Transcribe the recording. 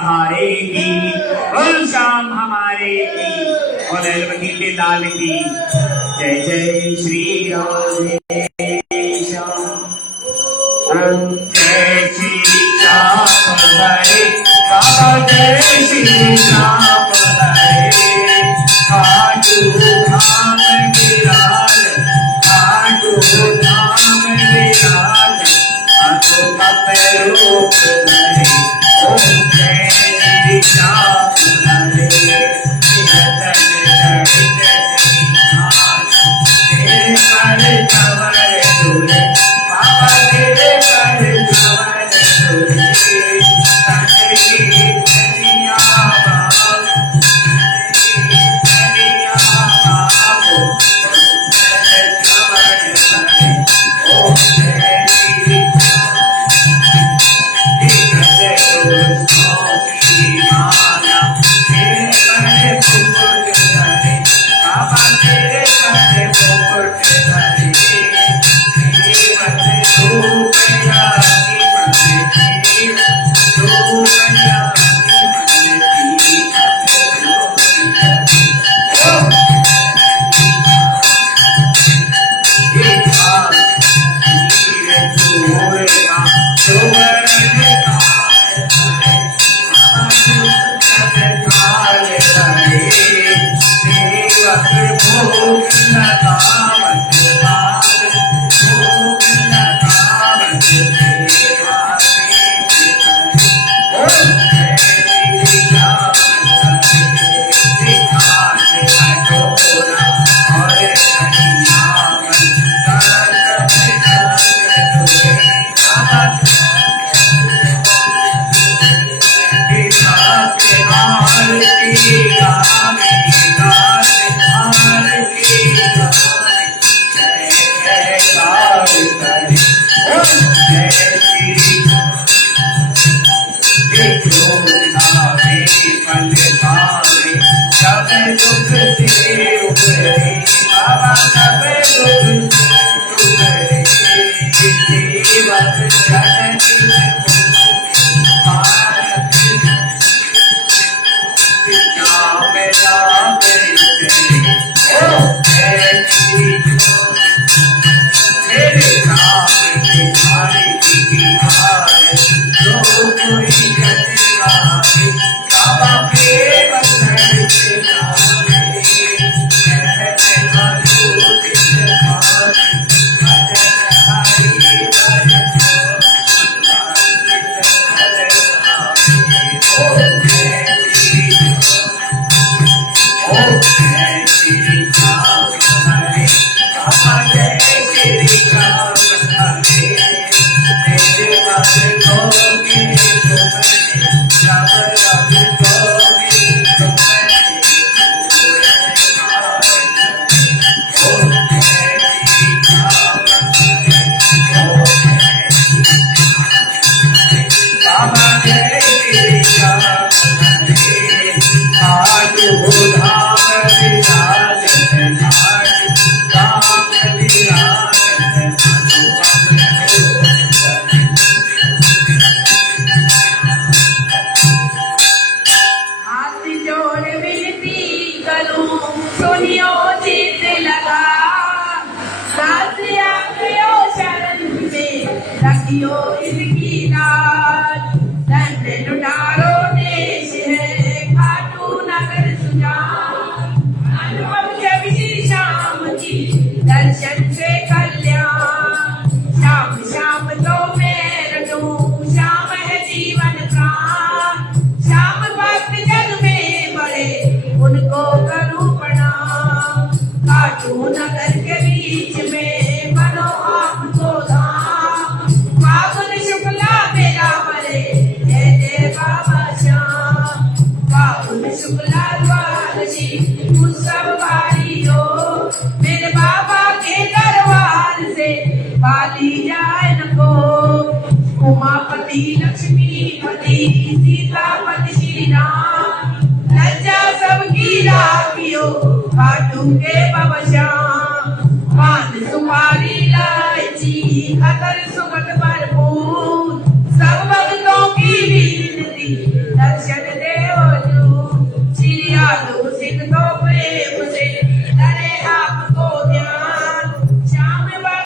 सहारे की, बोल श्याम हमारे की, बोल ललपति के लाल की। जय जय श्री राधे श्याम। जय श्री श्याम हरे बाबा, जय श्री श्याम हरे। खाटू धाम विराज, खाटू धाम विराज, आंखों का पैरों हरे। ओम जय श्री श्याम हरे। उमापति लक्ष्मीपति सीतापति श्री राम, लज्जा सबकी राखियो काटूंगे बबश्याम। पान सुपारी इलायची अतर सुगंध भरपूर, सब भक्तों की विनती ਦਰਸ਼ਨ ਦੇਵੋ ਜੋ, ਸ੍ਰੀ ਆਦੂ ਸਿੰਘ ਤੋਂ ਪ੍ਰੇਮ